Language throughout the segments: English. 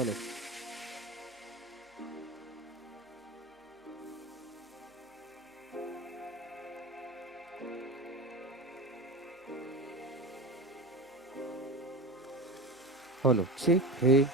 Hello. Hello. Check. Hey.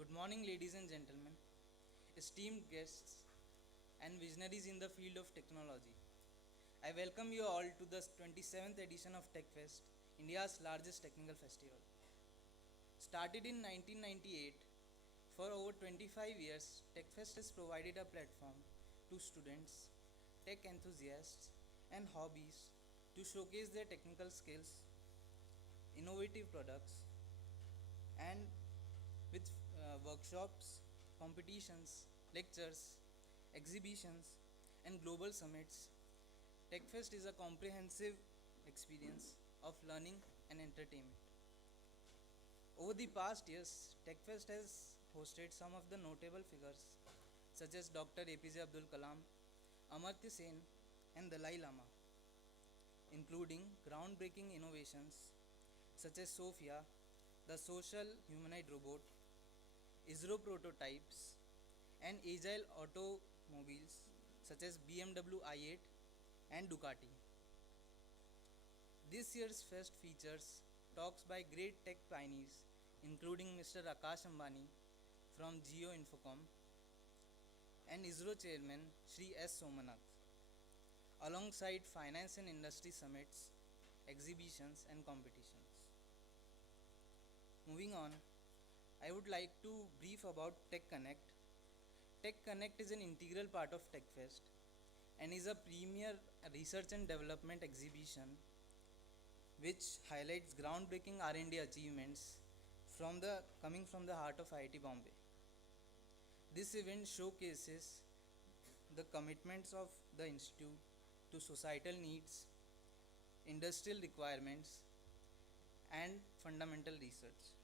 Good morning, ladies and gentlemen, esteemed guests, and visionaries in the field of technology. I welcome you all to the 27th edition of Techfest, India's largest technical festival. Started in 1998, for over 25 years, Techfest has provided a platform to students, tech enthusiasts, and hobbies to showcase their technical skills, innovative products, and with workshops, competitions, lectures, exhibitions, and global summits. TechFest is a comprehensive experience of learning and entertainment. Over the past years, TechFest has hosted some of the notable figures such as Dr. APJ Abdul Kalam, Amartya Sen, and Dalai Lama, including groundbreaking innovations such as Sophia, the social humanoid robot, ISRO prototypes, and agile automobiles such as BMW i8 and Ducati. This year's fest features talks by great tech pioneers including Mr. Akash Ambani from Geo Infocom and ISRO chairman Shri S. Somanath, alongside finance and industry summits, exhibitions, and competitions. Moving on, I would like to brief about Tech Connect. Tech Connect is an integral part of TechFest and is a premier research and development exhibition which highlights groundbreaking R&D achievements coming from the heart of IIT Bombay. This event showcases the commitments of the institute to societal needs, industrial requirements, and fundamental research.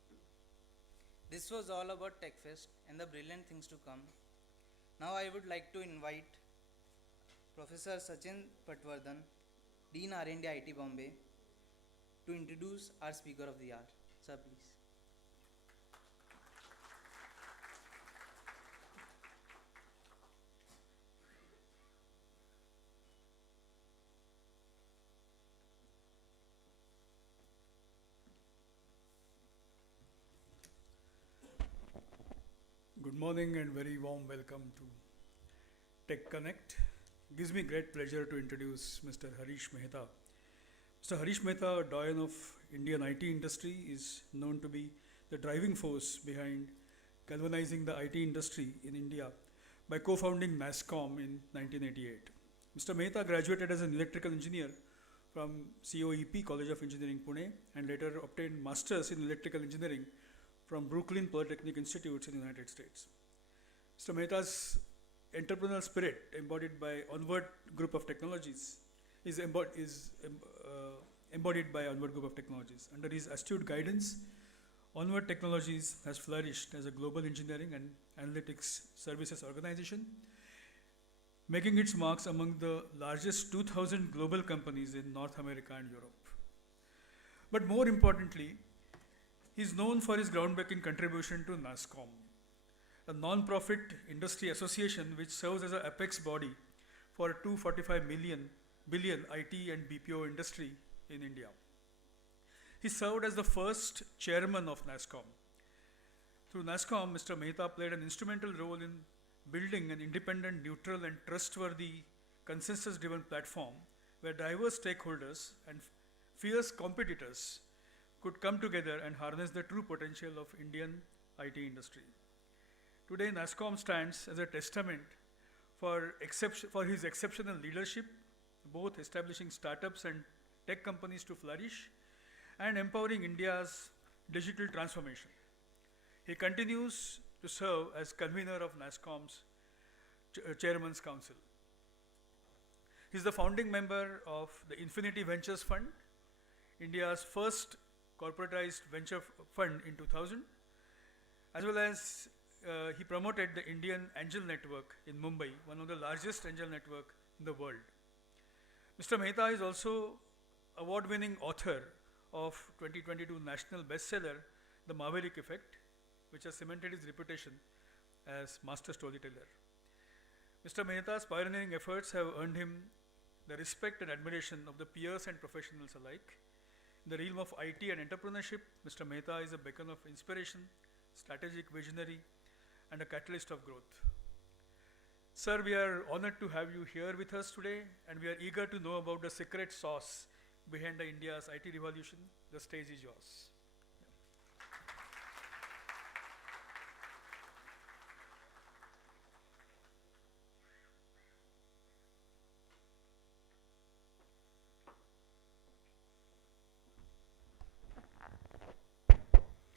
This was all about TechFest and the brilliant things to come. Now I would like to invite Professor Sachin Patwardhan, Dean R&D IIT Bombay, to introduce our speaker of the hour. Sir, please. Good morning and very warm welcome to Tech Connect. Gives me great pleasure to introduce Mr. Harish MEHTA, Mr. Harish Mehta, doyen of Indian IT industry, is known to be the driving force behind galvanizing the IT industry in India by co-founding NASSCOM in 1988. Mr. Mehta graduated as an electrical engineer from COEP, College of Engineering, Pune, and later obtained masters in electrical engineering from Brooklyn Polytechnic Institutes in the United States. Mr. Mehta's entrepreneurial spirit, embodied by Onward Group of Technologies, is embodied by Onward Group of Technologies. Under his astute guidance, Onward Technologies has flourished as a global engineering and analytics services organization, making its marks among the largest 2,000 global companies in North America and Europe. But more importantly, he is known for his groundbreaking contribution to NASSCOM, a non-profit industry association which serves as an apex body for 245 billion IT and BPO industry in India. He served as the first chairman of NASSCOM. Through NASSCOM, Mr. Mehta played an instrumental role in building an independent, neutral, and trustworthy, consensus-driven platform where diverse stakeholders and fierce competitors could come together and harness the true potential of Indian IT industry. Today, NASSCOM stands as a testament for his exceptional leadership, both establishing startups and tech companies to flourish and empowering India's digital transformation. He continues to serve as convener of NASSCOM's Chairman's Council. He is the founding member of the Infinity Ventures Fund, India's first corporatized venture fund in 2000, as well as he promoted the Indian Angel Network in Mumbai, one of the largest angel network in the world. Mr. Mehta is also award-winning author of 2022 national bestseller, The Maverick Effect, which has cemented his reputation as master storyteller. Mr. Mehta's pioneering efforts have earned him the respect and admiration of the peers and professionals alike. In the realm of IT and entrepreneurship, Mr. Mehta is a beacon of inspiration, strategic visionary, and a catalyst of growth. Sir, we are honored to have you here with us today, and we are eager to know about the secret sauce behind India's IT revolution. The stage is yours.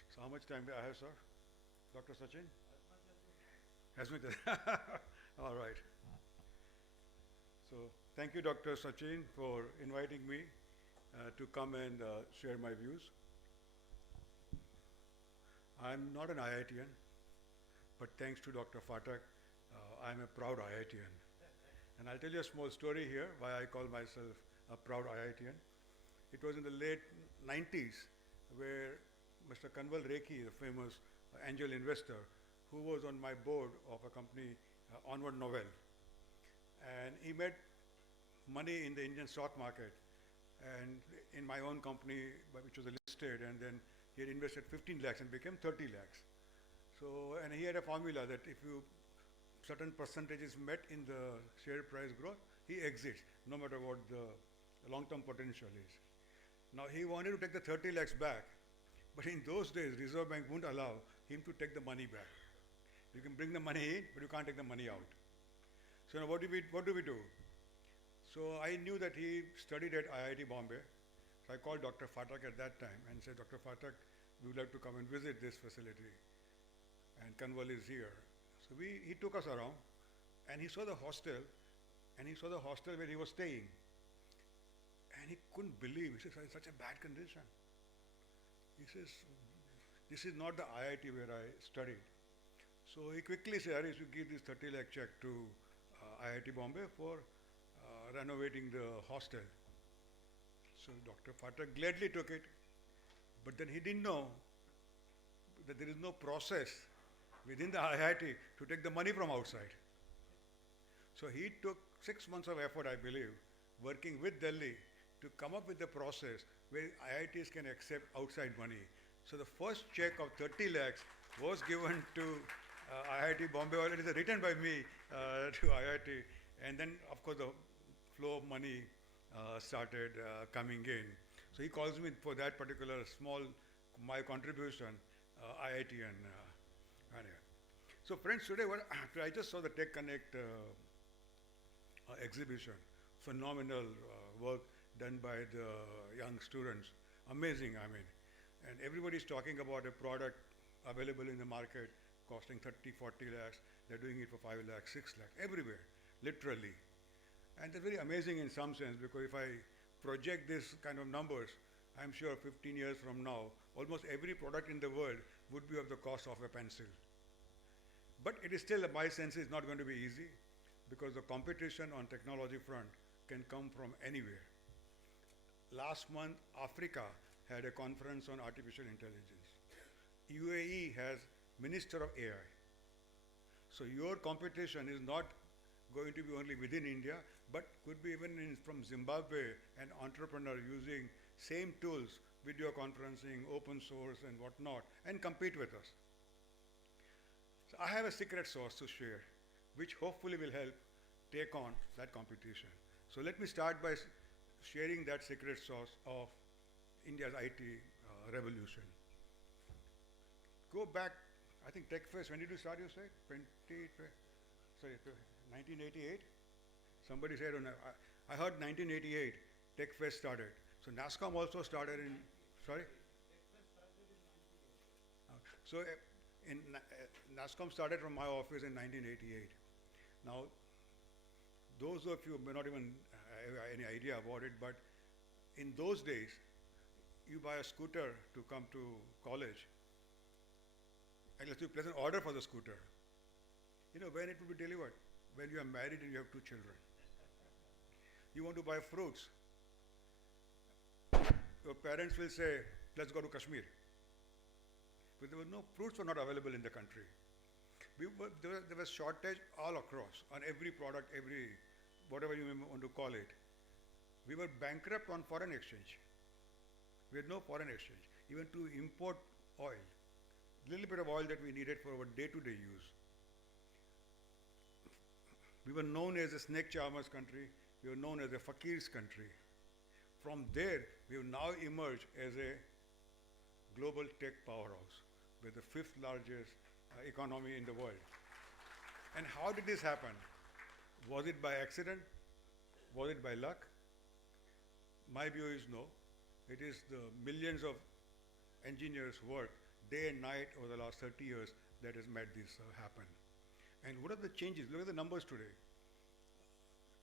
So how much time do I have, sir? Dr. Sachin? As much as all right. So thank you, Dr. Sachin, for inviting me to come and share my views. I'm not an IITian, but thanks to Dr. Phatak, I'm a proud IITian. And I'll tell you a small story here why I call myself a proud IITian. It was in the late 90s where Mr. Kanwal Rekhi, the famous angel investor, who was on my board of a company, Onward Novel. And he made money in the Indian stock market and in my own company, which was listed, and then he had invested 15 lakhs and became 30 lakhs. So, and he had a formula that if you certain percentages met in the share price growth, he exits, no matter what the long-term potential is. Now, he wanted to take the 30 lakhs back, but in those days, Reserve Bank wouldn't allow him to take the money back. You can bring the money in, but you can't take the money out. So now what do we do? So I knew that he studied at IIT Bombay. So I called Dr. Phatak at that time and said, Dr. Phatak, we would like to come and visit this facility. And Kanwal is here. So he took us around and he saw the hostel where he was staying. And he couldn't believe, he says, it's such a bad condition. He says, this is not the IIT where I studied. So he quickly said, Harish, you give this 30 lakh check to IIT Bombay for renovating the hostel. So Dr. Phatak gladly took it, but then he didn't know that there is no process within the IIT to take the money from outside. So he took 6 months of effort, I believe, working with Delhi to come up with the process where IITs can accept outside money. So the first check of 30 lakhs was given to IIT Bombay, or it is written by me to IIT, and then of course the flow of money started coming in. So he calls me for that particular small, my contribution, IITian. Anyway. So friends, today I just saw the Tech Connect exhibition. Phenomenal work done by the young students. Amazing, I mean. And everybody's talking about a product available in the market costing 30, 40 lakhs. They're doing it for 5 lakhs, 6 lakhs, everywhere, literally. And they're very amazing in some sense, because if I project this kind of numbers, I'm sure 15 years from now, almost every product in the world would be of the cost of a pencil. But it is still, my sense, is not going to be easy, because the competition on technology front can come from anywhere. Last month, Africa had a conference on artificial intelligence. UAE has Minister of AI. So your competition is not going to be only within India, but could be even from Zimbabwe, an entrepreneur using same tools, video conferencing, open source and whatnot, and compete with us. So I have a secret sauce to share, which hopefully will help take on that competition. So let me start by sharing that secret sauce of India's IT revolution. Go back, I think Techfest, when did you start, you say? 1988? Somebody said, I heard 1988, Techfest started. So NASSCOM also started in, sorry? So NASSCOM started from my office in 1988. Now, those of you may not even have any idea about it, but in those days, you buy a scooter to come to college, unless you place an order for the scooter. You know, when it will be delivered? When you are married and you have 2 children. You want to buy fruits. Your parents will say, let's go to Kashmir. But there were no, fruits were not available in the country. There was shortage all across, on every product, every, whatever you may want to call it. We were bankrupt on foreign exchange. We had no foreign exchange, even to import oil. Little bit of oil that we needed for our day-to-day use. We were known as a snake charmer's country. We were known as a fakir's country. From there, we have now emerged as a global tech powerhouse. We're the 5th largest economy in the world. And how did this happen? Was it by accident? Was it by luck? My view is no. It is the millions of engineers' work day and night over the last 30 years that has made this happen. And what are the changes? Look at the numbers today.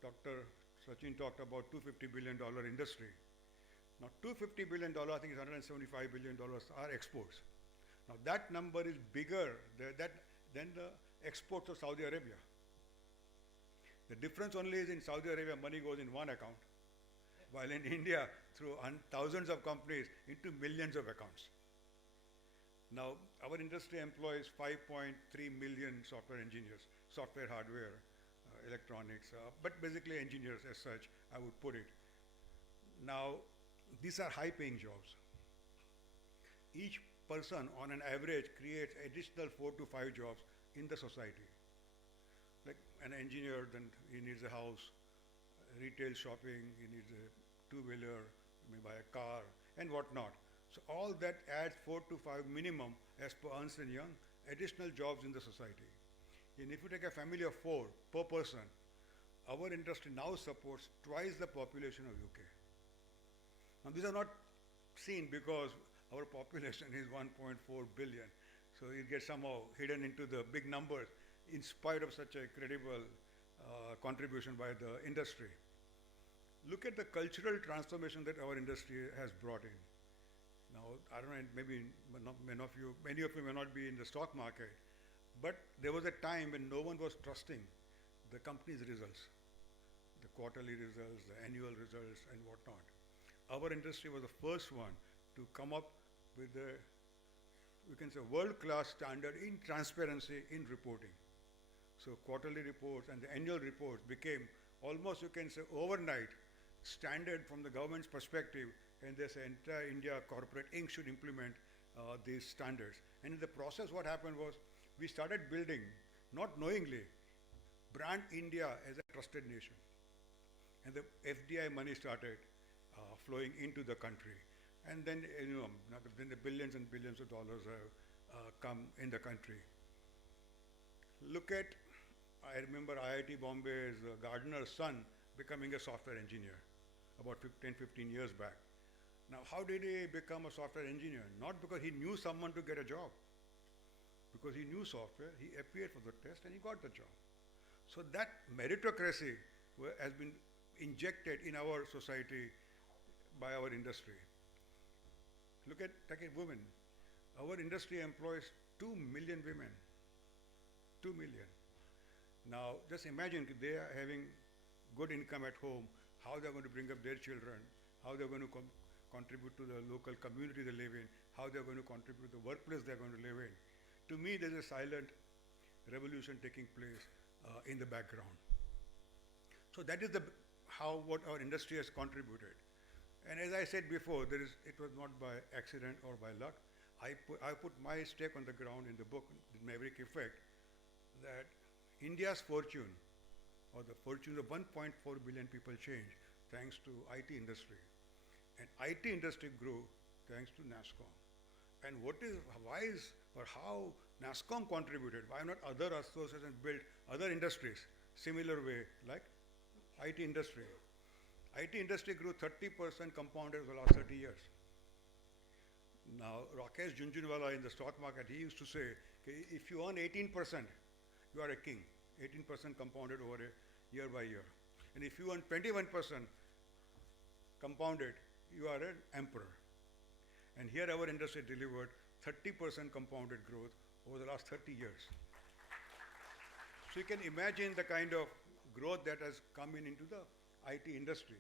Dr. Sachin talked about $250 billion industry. Now $250 billion, I think is $175 billion are exports. Now that number is bigger than the exports of Saudi Arabia. The difference only is in Saudi Arabia, money goes in one account, while in India, through thousands of companies, into millions of accounts. Now, our industry employs 5.3 million software engineers, software, hardware, electronics, but basically engineers as such, I would put it. Now, these are high-paying jobs. Each person, on an average, creates additional 4 to 5 jobs in the society. Like an engineer, then he needs a house, retail shopping, he needs a two-wheeler, may buy a car, and whatnot. So all that adds 4 to 5 minimum, as per Ernst & Young, additional jobs in the society. And if you take a family of 4 per person, our industry now supports twice the population of UK. Now these are not seen because our population is 1.4 billion. So it gets somehow hidden into the big numbers in spite of such a credible contribution by the industry. Look at the cultural transformation that our industry has brought in. Now, I don't know, maybe many of you may not be in the stock market, but there was a time when no one was trusting the company's results, the quarterly results, the annual results, and whatnot. Our industry was the first one to come up with a, we can say, world-class standard in transparency in reporting. So quarterly reports and the annual reports became almost, you can say, overnight standard from the government's perspective, and they say entire India corporate Inc. should implement these standards. And in the process, what happened was we started building, not knowingly, brand India as a trusted nation. And the FDI money started flowing into the country. And then, then the billions and billions of dollars have come in the country. Look at, I remember IIT Bombay's gardener's son becoming a software engineer about 10, 15 years back. Now, how did he become a software engineer? Not because he knew someone to get a job. Because he knew software, he appeared for the test and he got the job. So that meritocracy has been injected in our society by our industry. Look at women. Our industry employs 2 million women. 2 million. Now, just imagine if they are having good income at home, how they're going to bring up their children, how they're going to contribute to the local community they live in, how they're going to contribute to the workplace they're going to live in. To me, there's a silent revolution taking place in the background. So that is what our industry has contributed. And as I said before, it was not by accident or by luck. I put my stake on the ground in the book, The Maverick Effect, that India's fortune, or the fortunes of 1.4 billion people changed thanks to IT industry. And IT industry grew thanks to NASSCOM. And how NASSCOM contributed, why not other associations built other industries, similar way, like IT industry. IT industry grew 30% compounded over the last 30 years. Now, Rakesh Junjunwala in the stock market, he used to say, if you earn 18%, you are a king. 18% compounded over a year by year. And if you earn 21% compounded, you are an emperor. And here our industry delivered 30% compounded growth over the last 30 years. So you can imagine the kind of growth that has come into the IT industry.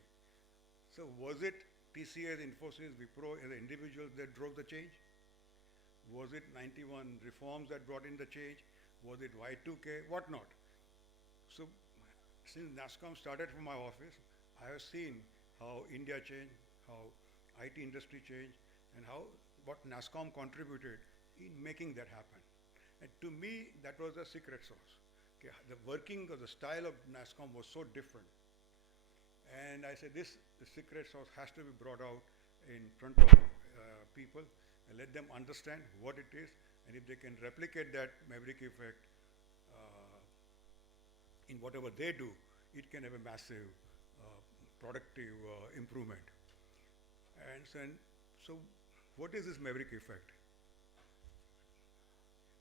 So was it TCS, Infosys, Wipro as individuals that drove the change? Was it 91 reforms that brought in the change? Was it Y2K? What not? So since NASSCOM started from my office, I have seen how India changed, how IT industry changed, and what NASSCOM contributed in making that happen. And to me, that was a secret sauce. Okay, the working of the style of NASSCOM was so different. And I said, the secret sauce has to be brought out in front of people and let them understand what it is, and if they can replicate that Maverick effect in whatever they do, it can have a massive productive improvement. And so what is this Maverick effect?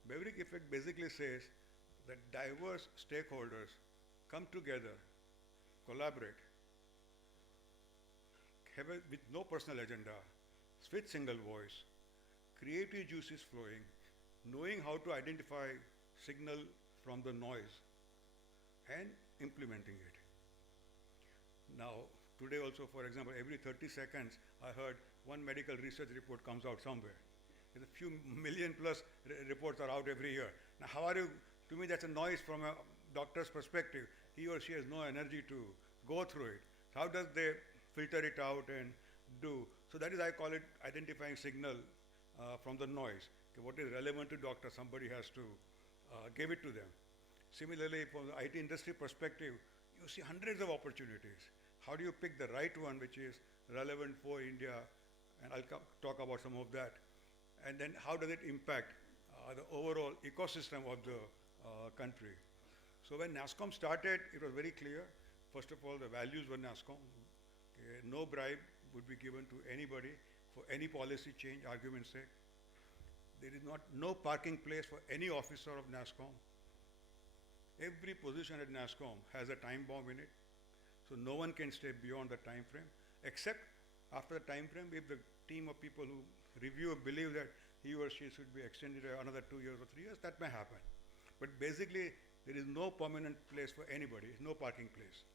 Maverick effect basically says that diverse stakeholders come together, collaborate, with no personal agenda, with single voice, creative juices flowing, knowing how to identify signal from the noise, and implementing it. Now, today also, for example, every 30 seconds, I heard one medical research report comes out somewhere. There's a few million plus reports are out every year. Now, to me, that's a noise from a doctor's perspective. He or she has no energy to go through it. How does they filter it out and do? So that is, I call it identifying signal from the noise. Okay, what is relevant to doctor, somebody has to give it to them. Similarly, from the IT industry perspective, you see hundreds of opportunities. How do you pick the right one which is relevant for India? And I'll talk about some of that. And then how does it impact the overall ecosystem of the country? So when NASSCOM started, it was very clear. First of all, the values were NASSCOM. Okay, no bribe would be given to anybody for any policy change, argument's sake. There is no parking place for any officer of NASSCOM. Every position at NASSCOM has a time bomb in it. So no one can stay beyond the time frame, except after the time frame, if the team of people who review believe that he or she should be extended another 2 years or 3 years, that may happen. But basically, there is no permanent place for anybody, no parking place.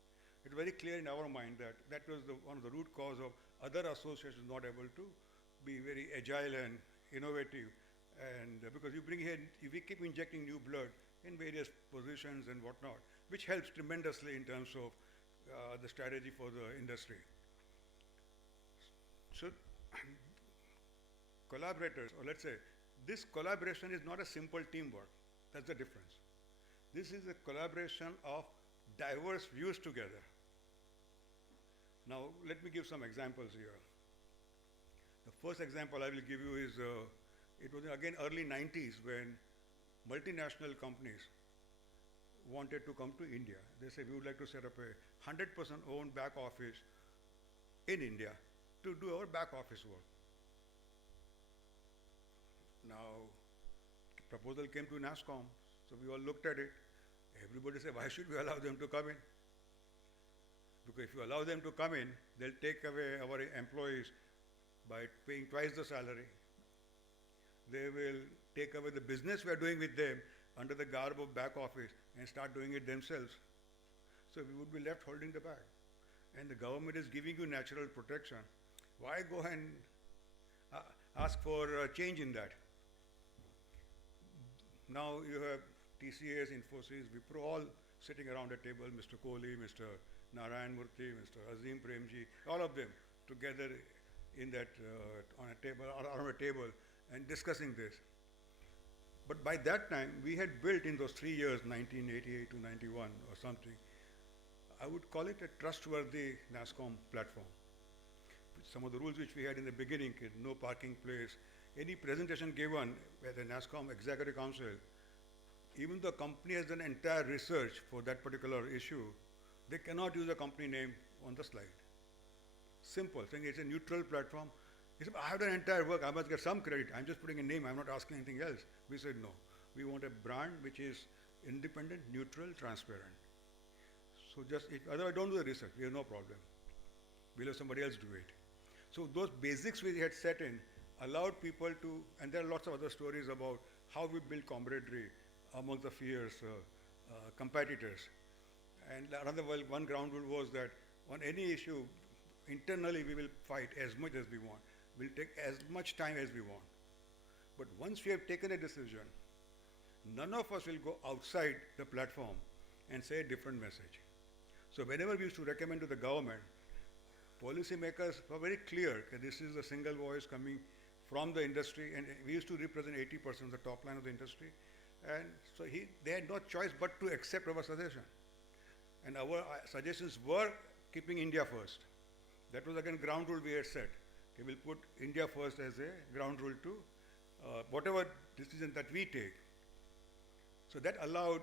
It's very clear in our mind that was one of the root cause of other associations not able to be very agile and innovative. And because you bring here, if we keep injecting new blood in various positions and whatnot, which helps tremendously in terms of the strategy for the industry. So collaborators, or let's say, this collaboration is not a simple teamwork. That's the difference. This is a collaboration of diverse views together. Now, let me give some examples here. The first example I will give you is, it was again early 90s when multinational companies wanted to come to India. They said, we would like to set up a 100% owned back office in India to do our back office work. Now, proposal came to NASSCOM, so we all looked at it. Everybody said, why should we allow them to come in? Because if you allow them to come in, they'll take away our employees by paying twice the salary. They will take away the business we are doing with them under the garb of back office and start doing it themselves. So we would be left holding the bag. And the government is giving you natural protection. Why go and ask for a change in that? Now you have TCS, Infosys, Wipro all sitting around a table, Mr. Kohli, Mr. Narayan Murthy, Mr. Azim Premji, all of them together in that on a table or around a table and discussing this. But by that time, we had built in those 3 years, 1988 to 91 or something, I would call it a trustworthy NASSCOM platform. Some of the rules which we had in the beginning, no parking place, any presentation given by the NASSCOM Executive Council, even the company has done entire research for that particular issue, they cannot use a company name on the slide. Simple, saying it's a neutral platform. He said, I have done entire work, I must get some credit. I'm just putting a name, I'm not asking anything else. We said no. We want a brand which is independent, neutral, transparent. So just, otherwise don't do the research, we have no problem. We'll have somebody else do it. So those basics we had set in allowed people to, and there are lots of other stories about how we build camaraderie among the fierce competitors. And another one ground rule was that on any issue, internally we will fight as much as we want. We'll take as much time as we want. But once we have taken a decision, none of us will go outside the platform and say a different message. So whenever we used to recommend to the government, policymakers were very clear that this is a single voice coming from the industry, and we used to represent 80% of the top line of the industry. And so they had no choice but to accept our suggestion. And our suggestions were keeping India first. That was again ground rule we had set. We will put India first as a ground rule to whatever decision that we take. So that allowed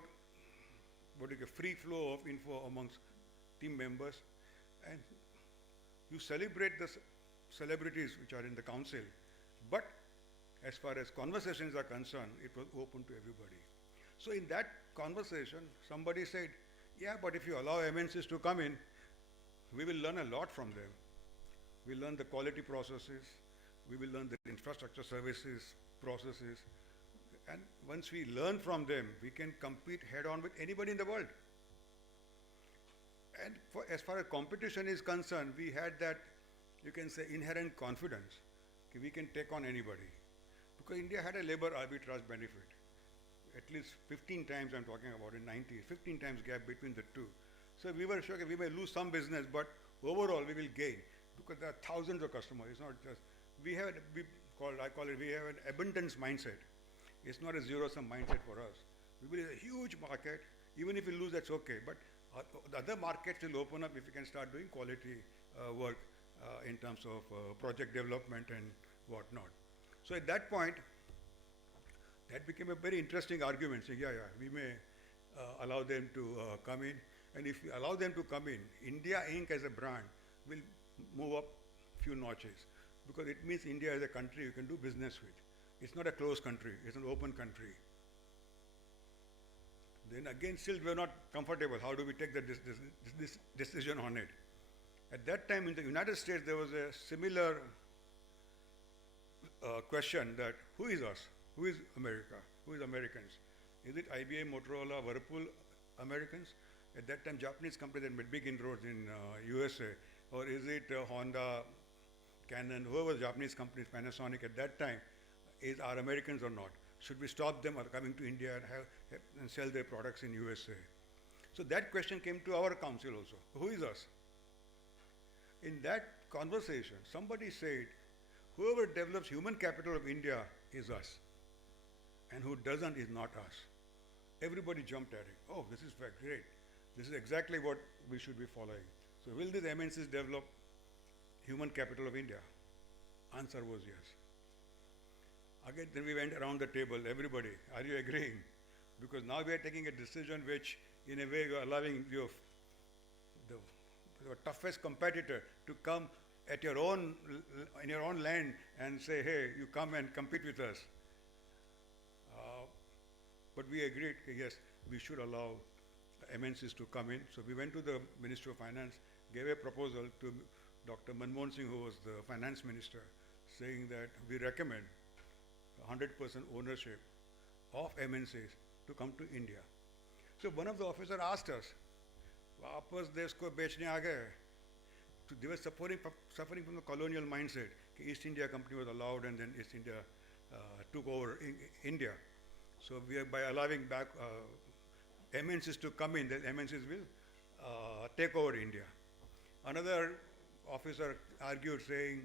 free flow of info amongst team members. And you celebrate the celebrities which are in the council, but as far as conversations are concerned, it was open to everybody. So in that conversation, somebody said, yeah, but if you allow MNCs to come in, we will learn a lot from them. We learn the quality processes, we will learn the infrastructure services processes, and once we learn from them, we can compete head-on with anybody in the world. And as far as competition is concerned, we had that, you can say, inherent confidence that we can take on anybody. Because India had a labor arbitrage benefit. At least 15 times I'm talking about in 90s, 15 times gap between the two. So we were sure that we may lose some business, but overall we will gain. Because there are thousands of customers, it's not just, we have an abundance mindset. It's not a zero-sum mindset for us. We will have a huge market, even if we lose, that's okay. But the other markets will open up if we can start doing quality work in terms of project development and whatnot. So at that point, that became a very interesting argument, saying, we may allow them to come in. And if we allow them to come in, India Inc. as a brand will move up few notches, because it means India as a country you can do business with. It's not a closed country, it's an open country. Then again, still we're not comfortable. How do we take this decision on it? At that time in the United States, there was a similar question that who is us? Who is America? Who is Americans? Is it IBM, Motorola, Whirlpool Americans? At that time, Japanese companies had made big inroads in USA. Or is it Honda, Canon, whoever Japanese companies, Panasonic at that time, are Americans or not? Should we stop them or coming to India and sell their products in USA? So that question came to our council also. Who is us? In that conversation, somebody said, whoever develops human capital of India is us, and who doesn't is not us. Everybody jumped at it. Oh, this is great. This is exactly what we should be following. So will these MNCs develop human capital of India? Answer was yes. Again, then we went around the table, everybody, are you agreeing? Because now we are taking a decision which, in a way, you are allowing the toughest competitor to come at your own, in your own land and say, hey, you come and compete with us. But we agreed, yes, we should allow MNCs to come in. So we went to the Minister of Finance, gave a proposal to Dr. Manmohan Singh, who was the finance minister, saying that we recommend 100% ownership of MNCs to come to India. So one of the officers asked us, वापस देश को बेचने आ गए? So they were suffering from the colonial mindset. East India Company was allowed and then East India took over India. So we are, by allowing back MNCs to come in, then MNCs will take over India. Another officer argued saying,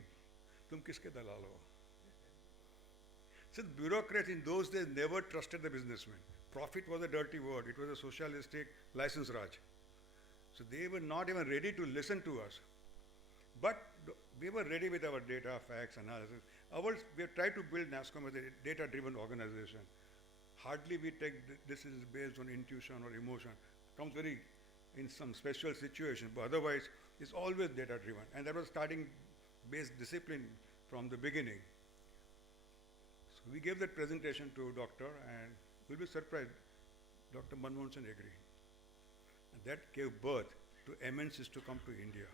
"Tum kiske dalal ho?" So the bureaucrats in those days never trusted the businessmen. Profit was a dirty word. It was a socialistic license raj. So they were not even ready to listen to us. But we were ready with our data, facts, analysis. We have tried to build NASSCOM as a data-driven organization. Hardly we take decisions based on intuition or emotion. Comes very in some special situation, but otherwise it's always data-driven. And that was starting base discipline from the beginning. So we gave that presentation to doctor, and you'll be surprised, Dr. Manmohan Singh agreed. And that gave birth to MNCs to come to India.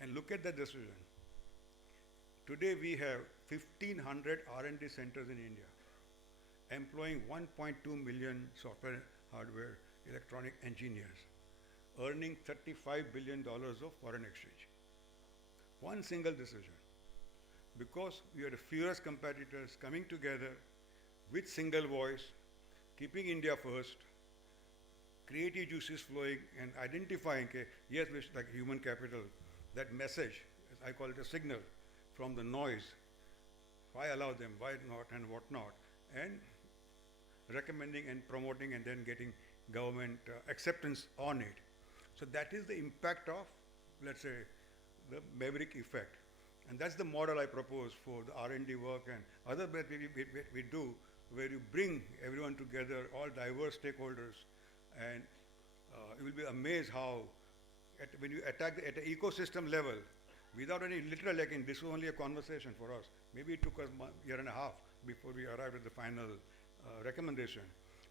And look at that decision. Today we have 1,500 R&D centers in India, employing 1.2 million software, hardware, electronic engineers, earning $35 billion of foreign exchange. One single decision. Because we had fierce competitors coming together with single voice, keeping India first, creative juices flowing and identifying, yes, like human capital, that message, I call it a signal from the noise, why allow them, why not, and what not, and recommending and promoting and then getting government acceptance on it. So that is the impact of, let's say, the maverick effect. And that's the model I propose for the R&D work and other work we do, where you bring everyone together, all diverse stakeholders, and you will be amazed how, when you attack at the ecosystem level, without any literal hacking, this was only a conversation for us. Maybe it took us a year and a half before we arrived at the final recommendation.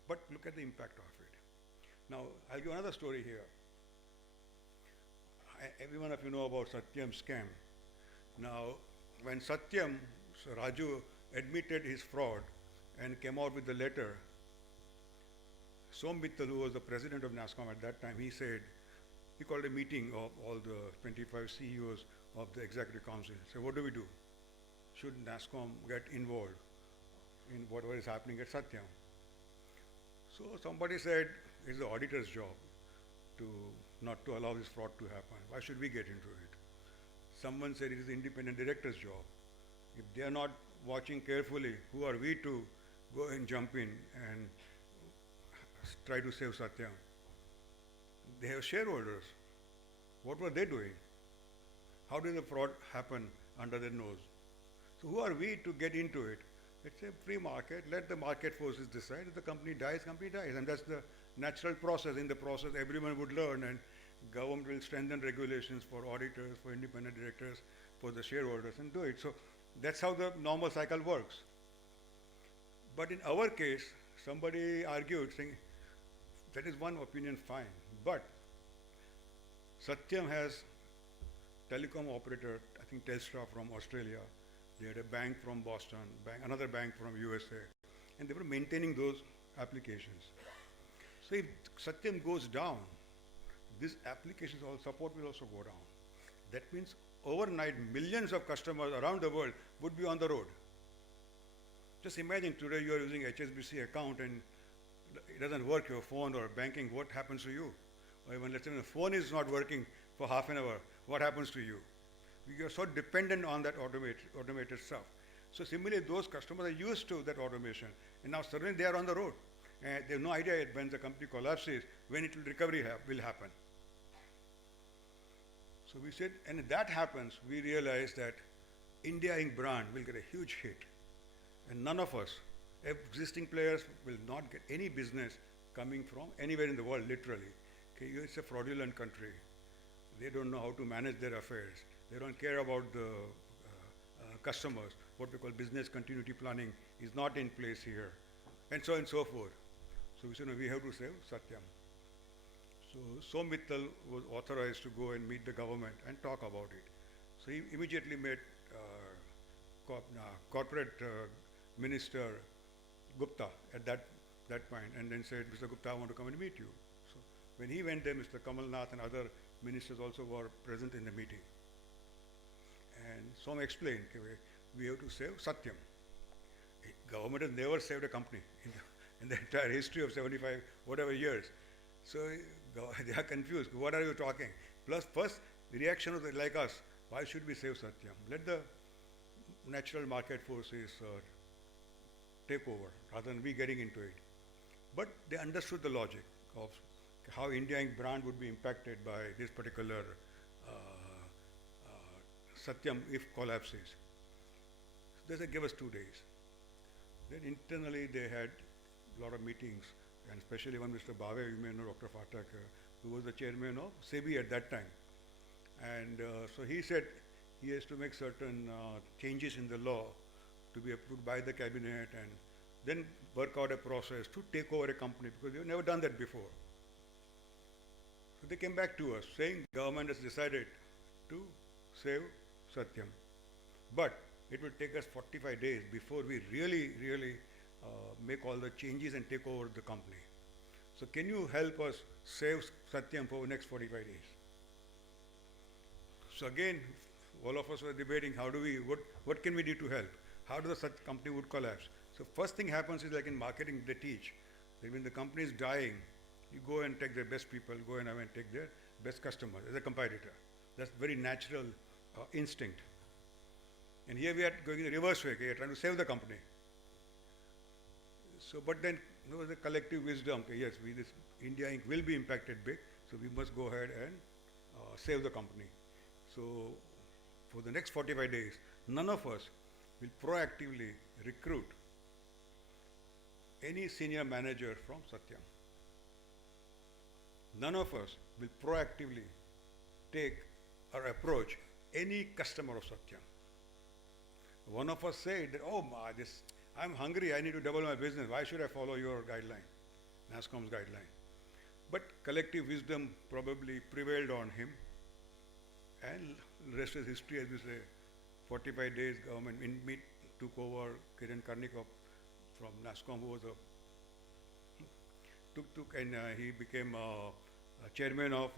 But look at the impact of it. Now, I'll give another story here. Every one of you know about Satyam scam. Now, when Satyam, so Raju, admitted his fraud and came out with the letter, Som Mittal, who was the president of NASSCOM at that time, he called a meeting of all the 25 CEOs of the executive council. So what do we do? Should NASSCOM get involved in whatever is happening at Satyam? So somebody said it's the auditor's job not to allow this fraud to happen. Why should we get into it? Someone said it is the independent director's job. If they are not watching carefully, who are we to go and jump in and try to save Satyam? They have shareholders. What were they doing? How did the fraud happen under their nose? So who are we to get into it? It's a free market. Let the market forces decide. If the company dies, and that's the natural process. In the process, everyone would learn, and government will strengthen regulations for auditors, for independent directors, for the shareholders, and do it. So that's how the normal cycle works. But in our case, somebody argued, saying, that is one opinion, fine. But Satyam has telecom operator, I think Telstra from Australia. They had a bank from Boston, another bank from USA, and they were maintaining those applications. So if Satyam goes down, this applications all support will also go down. That means overnight millions of customers around the world would be on the road. Just imagine today you are using HSBC account and it doesn't work, your phone or banking, what happens to you? Or even let's say the phone is not working for half an hour, what happens to you? We are so dependent on that automated stuff. So similarly, those customers are used to that automation, and now suddenly they are on the road. And they have no idea when the company collapses, when recovery will happen. So we said, and if that happens, we realize that India Inc. brand will get a huge hit. And none of us, existing players, will not get any business coming from anywhere in the world, literally. Okay, it's a fraudulent country. They don't know how to manage their affairs. They don't care about the customers. What we call business continuity planning is not in place here, and so on and so forth. So we said, no, we have to save Satyam. So Som Mittal was authorized to go and meet the government and talk about it. So he immediately met corporate minister Gupta at that point, and then said, Mr. Gupta, I want to come and meet you. So when he went there, Mr. Kamal Nath and other ministers also were present in the meeting. And Som explained, okay, we have to save Satyam. Government has never saved a company in the entire history of 75 whatever years. So they are confused. What are you talking? Plus, first, the reaction was like us. Why should we save Satyam? Let the natural market forces take over rather than we getting into it. But they understood the logic of how India Inc. brand would be impacted by this particular Satyam if collapses. They said, give us 2 days. Then internally they had a lot of meetings, and especially one Mr. Bhave, you may know Dr. Phatak, who was the chairman of SEBI at that time. And so he said he has to make certain changes in the law to be approved by the cabinet and then work out a process to take over a company, because they've never done that before. So they came back to us saying government has decided to save Satyam. But it will take us 45 days before we really make all the changes and take over the company. So can you help us save Satyam for the next 45 days? So again, all of us were debating what can we do to help? How does such company would collapse? So first thing happens is, like in marketing they teach that when the company is dying, you go and take their best people, go and take their best customers as a competitor. That's very natural instinct. And here we are going the reverse way, okay, trying to save the company. So, but then there was a collective wisdom, okay, yes, this India Inc. will be impacted big, so we must go ahead and save the company. So for the next 45 days, none of us will proactively recruit any senior manager from Satyam. None of us will proactively take or approach any customer of Satyam. One of us said that, oh, I'm hungry, I need to double my business. Why should I follow your guideline, NASSCOM's guideline? But collective wisdom probably prevailed on him, and the rest is history, as we say. 45 days, government took over. Kiran Karnikov from NASSCOM, who was he became chairman of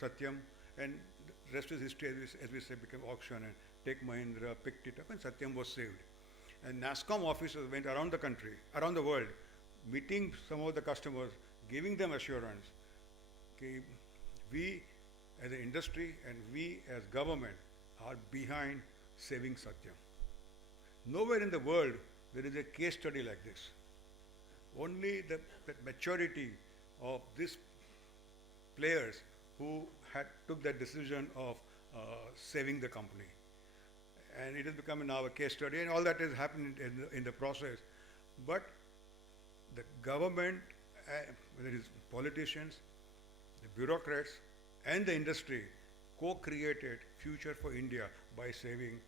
Satyam, and the rest is history, as we say, became auction, and Tech Mahindra picked it up, and Satyam was saved. And NASSCOM officers went around the country, around the world, meeting some of the customers, giving them assurance. Okay, we as an industry and we as government are behind saving Satyam. Nowhere in the world there is a case study like this. Only the maturity of these players who took that decision of saving the company. And it has become now a case study, and all that is happening in the process. But the government, whether it is politicians, the bureaucrats, and the industry co-created future for India by saving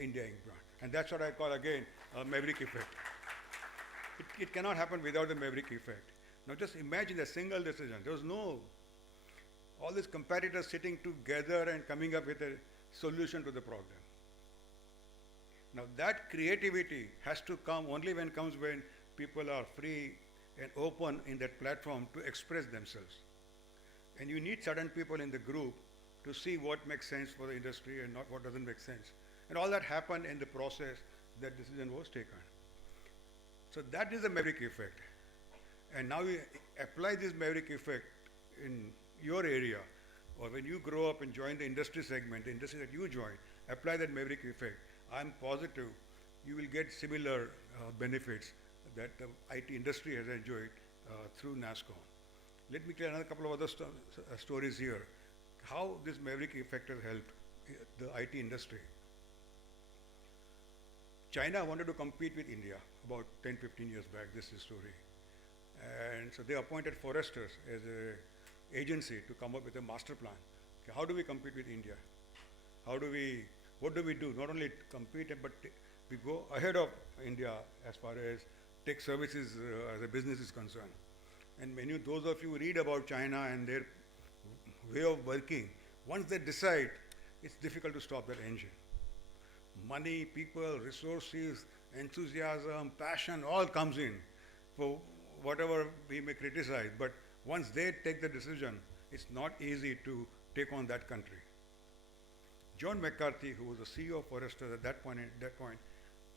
India Inc. brand. And that's what I call, again, a maverick effect. It cannot happen without the maverick effect. Now just imagine a single decision. There was all these competitors sitting together and coming up with a solution to the problem. Now that creativity has to come only when people are free and open in that platform to express themselves. And you need certain people in the group to see what makes sense for the industry and not what doesn't make sense. And all that happened in the process that decision was taken. So that is the maverick effect. And now you apply this maverick effect in your area, or when you grow up and join the industry segment, the industry that you join, apply that maverick effect. I'm positive you will get similar benefits that the IT industry has enjoyed through NASSCOM. Let me tell another couple of other stories here. how this maverick effect has helped the IT industry. China wanted to compete with India about 10, 15 years back, this is the story. And so they appointed foresters as an agency to come up with a master plan. Okay, how do we compete with India? What do we do? Not only compete, but we go ahead of India as far as tech services as a business is concerned. And those of you who read about China and their way of working, once they decide, it's difficult to stop that engine. Money, people, resources, enthusiasm, passion, all comes in for whatever we may criticize. But once they take the decision, it's not easy to take on that country. John McCarthy, who was the CEO of Foresters at that point,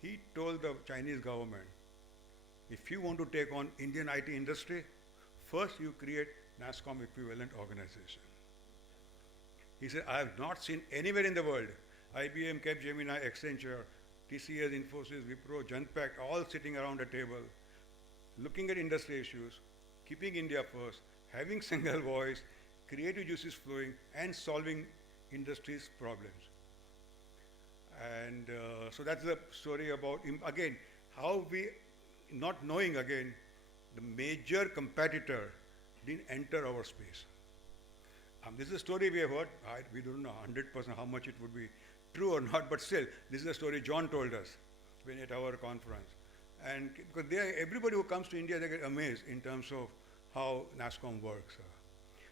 he told the Chinese government, if you want to take on Indian IT industry, first you create NASSCOM equivalent organization. He said, I have not seen anywhere in the world, IBM, Capgemini, Accenture, TCS, Infosys, Wipro, Genpact, all sitting around a table, looking at industry issues, keeping India first, having single voice, creative juices flowing, and solving industry's problems. And so that's the story about, again, how we, not knowing again, the major competitor didn't enter our space. This is a story we have heard. We don't know 100% how much it would be true or not, but still, this is a story John told us when at our conference. And because everybody who comes to India, they get amazed in terms of how NASSCOM works.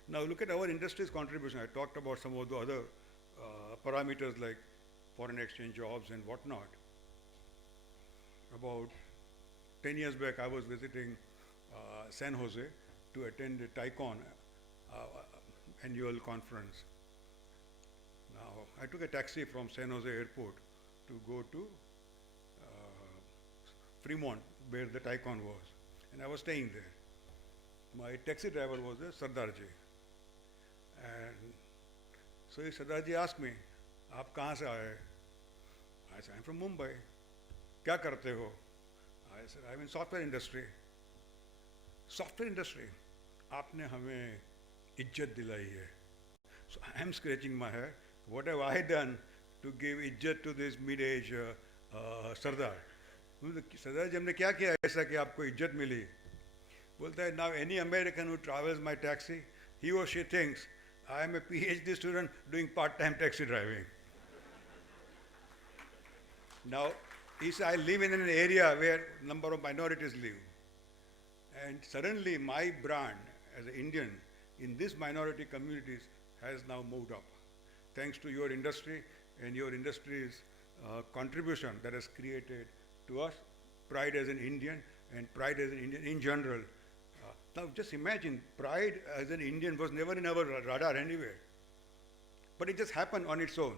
Now look at our industry's contribution. I talked about some of the other parameters like foreign exchange jobs and whatnot. About 10 years back, I was visiting San Jose to attend the TICON annual conference. Now, I took a taxi from San Jose airport to go to Fremont, where the TICON was, and I was staying there. My taxi driver was a Sardarji. And so Sardarji asked me, "Aap kahan se aaye?" I said, "I'm from Mumbai." "Kya karte ho?" I said, "I'm in software industry." "Software industry? Aapne hame इज्जत दिलाई है." So I'm scratching my head. What have I done to give इज्जत to this mid-age Sardar? सरदार जी हमने क्या किया ऐसा कि आपको इज्जत मिली? बोलता है, now any American who travels my taxi, he or she thinks I am a PhD student doing part-time taxi driving. Now, I live in an area where number of minorities live. And suddenly my brand as an Indian in these minority communities has now moved up. Thanks to your industry and your industry's contribution that has created to us pride as an Indian and pride as an Indian in general. Now just imagine, pride as an Indian was never in our radar anywhere. But it just happened on its own.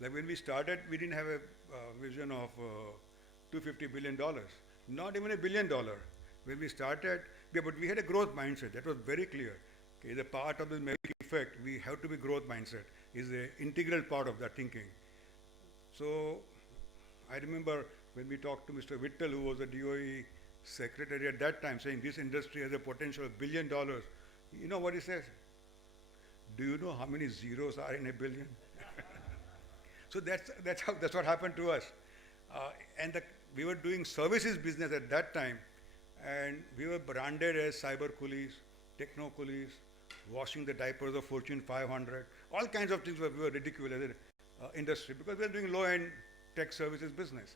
Like when we started, we didn't have a vision of $250 billion, not even $1 billion. When we started, but we had a growth mindset, that was very clear. Okay, the part of the maverick effect, we have to be growth mindset, is an integral part of that thinking. So I remember when we talked to Mr. Vittal, who was the DOE secretary at that time, saying this industry has a potential of $1 billion. You know what he says? Do you know how many zeros are in a billion? So that's what happened to us. We were doing services business at that time, and we were branded as cyber coolies, techno coolies, washing the diapers of Fortune 500, all kinds of things we were ridiculed as an industry because we were doing low-end tech services business.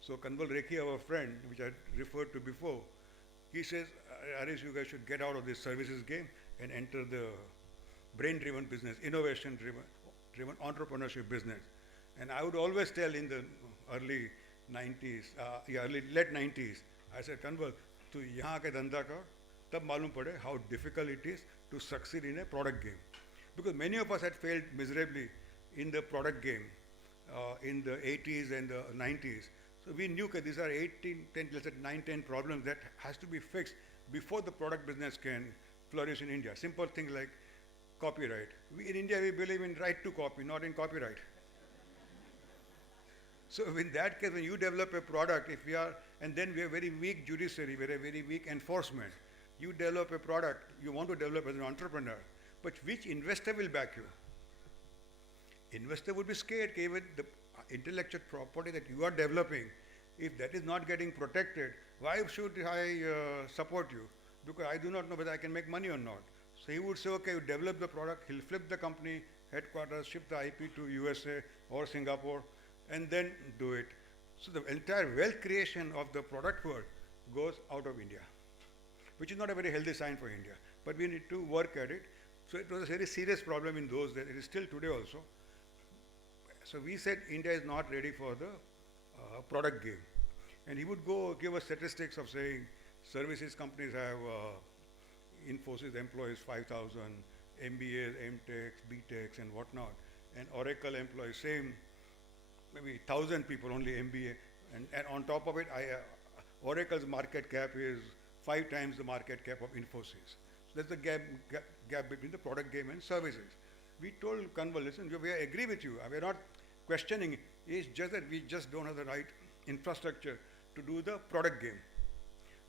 So Kanwal Rekhi, our friend, which I referred to before, he says, Harish, you guys should get out of this services game and enter the brain-driven business, innovation-driven entrepreneurship business. And I would always tell in the late 90s, I said, Kanwal, tu yahan ke dhanda kar, tab malum pade how difficult it is to succeed in a product game. Because many of us had failed miserably in the product game in the 80s and the 90s. So we knew that these are 9, 10 problems that has to be fixed before the product business can flourish in India. Simple things like copyright. In India, we believe in right to copy, not in copyright. So in that case, when you develop a product, and then we have very weak judiciary, we have very weak enforcement. You develop a product, you want to develop as an entrepreneur, but but which investor will back you? Investor would be scared, even the intellectual property that you are developing, if that is not getting protected, why should I support you? Because I do not know whether I can make money or not. So he would say, okay, you develop the product, he'll flip the company headquarters, ship the IP to USA or Singapore, and then do it. So the entire wealth creation of the product world goes out of India, which is not a very healthy sign for India. But we need to work at it. So it was a very serious problem in those days. It is still today also. So we said India is not ready for the product game. And he would go give us statistics of saying services companies have Infosys employs 5,000, MBAs, MTechs, BTechs and whatnot. And Oracle employs same, maybe 1,000 people, only MBA. And on top of it, Oracle's market cap is 5 times the market cap of Infosys. So that's the gap between the product game and services. We told Kanwal, listen, we agree with you. We are not questioning it. It's just that we just don't have the right infrastructure to do the product game.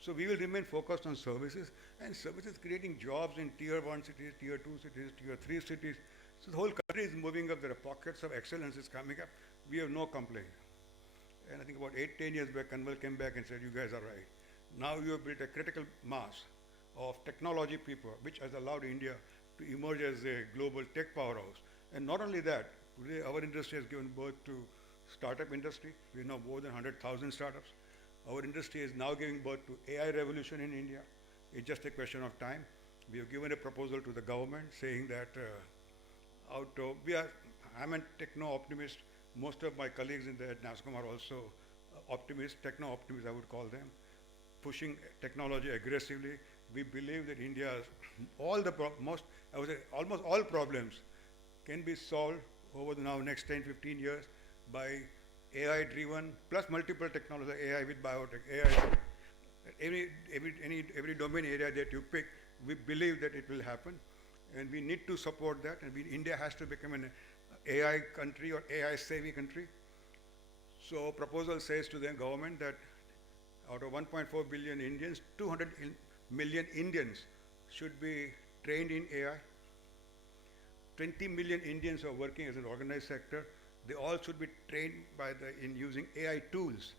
So we will remain focused on services, and services creating jobs in tier 1 cities, tier 2 cities, tier 3 cities. So the whole country is moving up. There are pockets of excellence is coming up. We have no complaint. And I think about 8-10 years back, Kanwal came back and said, you guys are right. Now you have built a critical mass of technology people, which has allowed India to emerge as a global tech powerhouse. And not only that, today our industry has given birth to startup industry. We know more than 100,000 startups. Our industry is now giving birth to AI revolution in India. It's just a question of time. We have given a proposal to the government saying that I'm a techno-optimist. Most of my colleagues at NASCOM are also optimists, techno-optimists I would call them, pushing technology aggressively. We believe that India's almost all problems can be solved over the next 10, 15 years by AI-driven plus multiple technology, AI with biotech, AI, every domain area that you pick, we believe that it will happen, and we need to support that, and India has to become an AI country or AI-savvy country. So proposal says to the government that out of 1.4 billion Indians, 200 million Indians should be trained in AI. 20 million Indians are working as an organized sector. They all should be trained in using AI tools.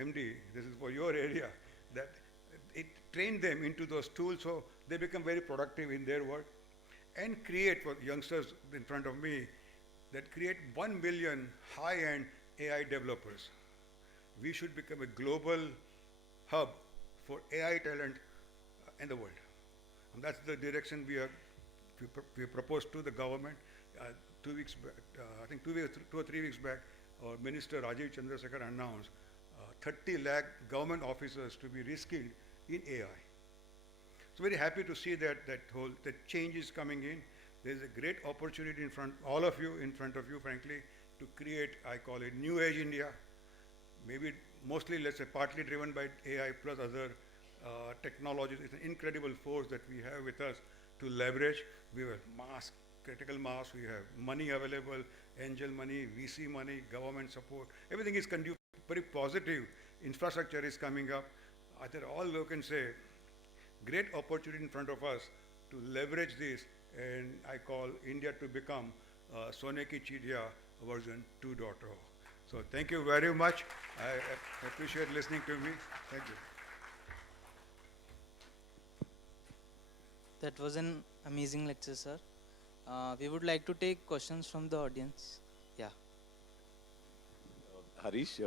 MD, this is for your area, that it trained them into those tools so they become very productive in their work, and create for youngsters in front of me, that create 1 million high-end AI developers. We should become a global hub for AI talent in the world. And that's the direction we proposed to the government. 2 weeks back, I think 2 or 3 weeks back, our Minister Rajiv Chandrasekhar announced 30 lakh government officers to be reskilled in AI. So very happy to see that change is coming in. There's a great opportunity in front of you, frankly, to create, I call it, new age India. Maybe mostly, let's say, partly driven by AI plus other technologies. It's an incredible force that we have with us to leverage. We have mass, critical mass, we have money available, angel money, VC money, government support. Everything is very positive. Infrastructure is coming up. I think all we can say, great opportunity in front of us to leverage this, and I call India to become Sone Ki Chidiya version 2.0. So thank you very much. I appreciate listening to me. Thank you. That was an amazing lecture, sir. We would like to take questions from the audience. Yeah. Harish,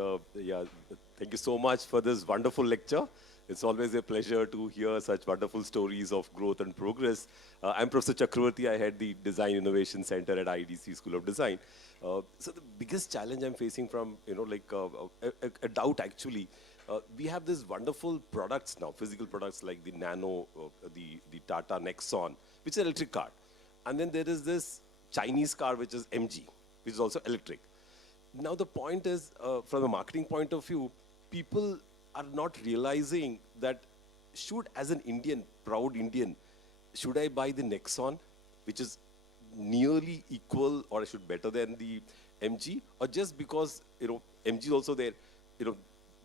thank you so much for this wonderful lecture. It's always a pleasure to hear such wonderful stories of growth and progress. I'm Professor Chakravarti. I head the Design Innovation Center at IDC School of Design. So the biggest challenge I'm facing from, a doubt actually, we have these wonderful products now, physical products like the Nano, the Tata Nexon, which is an electric car. And then there is this Chinese car, which is MG, which is also electric. Now the point is, from a marketing point of view, people are not realizing that as an Indian, proud Indian, should I buy the Nexon, which is nearly equal or better than the MG, or just because, MG is also there,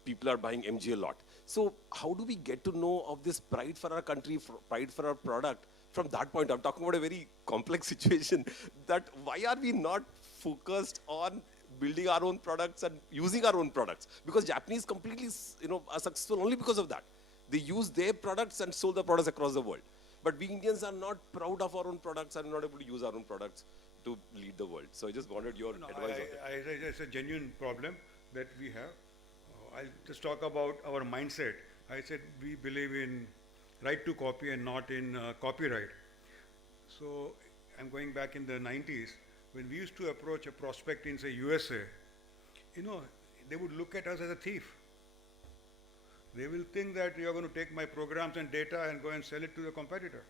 people are buying MG a lot. So how do we get to know of this pride for our country, pride for our product, from that point, I'm talking about a very complex situation, that why are we not focused on building our own products and using our own products? Because Japanese completely, are successful only because of that. They use their products and sold the products across the world. But we Indians are not proud of our own products and not able to use our own products to lead the world. So I just wanted your advice on it. It's a genuine problem that we have. I'll just talk about our mindset. I said we believe in right to copy and not in copyright. So I'm going back in the 90s when we used to approach a prospect in, say, USA, they would look at us as a thief. They will think that you're going to take my programs and data and go and sell it to the competitor.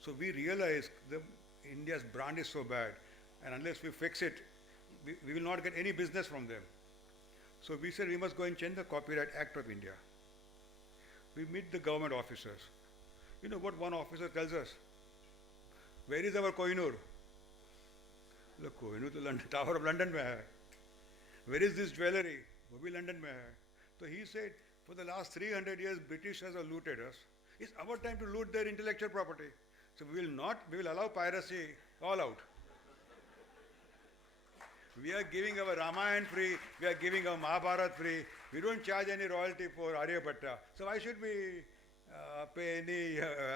So we realized India's brand is so bad, and unless we fix it, we will not get any business from them. So we said we must go and change the Copyright Act of India. We meet the government officers. You know what one officer tells us? Where is our Kohinoor? Look, Kohinoor to London, Tower of London mein hai. Where is this jewelry? वो भी London mein hai. So he said, for the last 300 years, Britishers have looted us. It's our time to loot their intellectual property. So we will allow piracy all out. We are giving our Ramayana free, we are giving our Mahabharata free. We don't charge any royalty for Aryabhatta. So why should we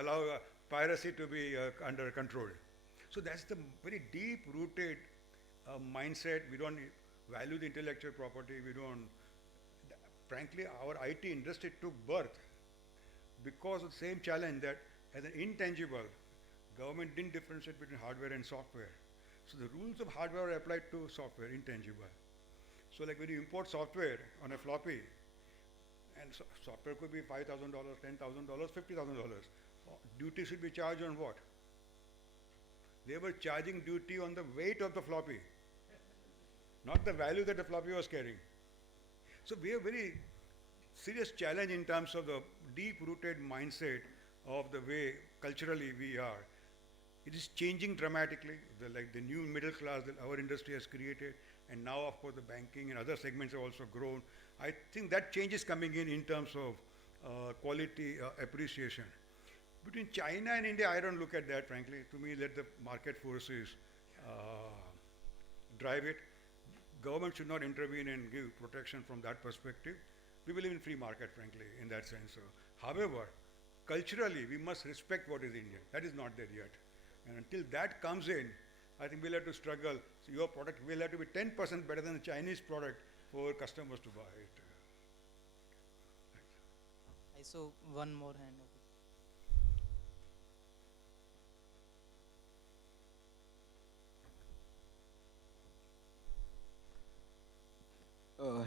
allow piracy to be under control? So that's the very deep-rooted mindset. We don't value the intellectual property. Frankly, our IT industry took birth because of the same challenge that as an intangible, government didn't differentiate between hardware and software. So the rules of hardware are applied to software, intangible. So like when you import software on a floppy, and software could be $5,000, $10,000, $50,000. Duty should be charged on what? They were charging duty on the weight of the floppy, not the value that the floppy was carrying. So we have very serious challenge in terms of the deep-rooted mindset of the way culturally we are. It is changing dramatically, like the new middle class that our industry has created, and now of course the banking and other segments have also grown. I think that change is coming in terms of quality appreciation. Between China and India, I don't look at that, frankly. To me, let the market forces drive it. Government should not intervene and give protection from that perspective. We believe in free market, frankly, in that sense. However, culturally, we must respect what is Indian. That is not there yet. And until that comes in, I think we'll have to struggle. So your product will have to be 10% better than the Chinese product for customers to buy it. I saw one more hand.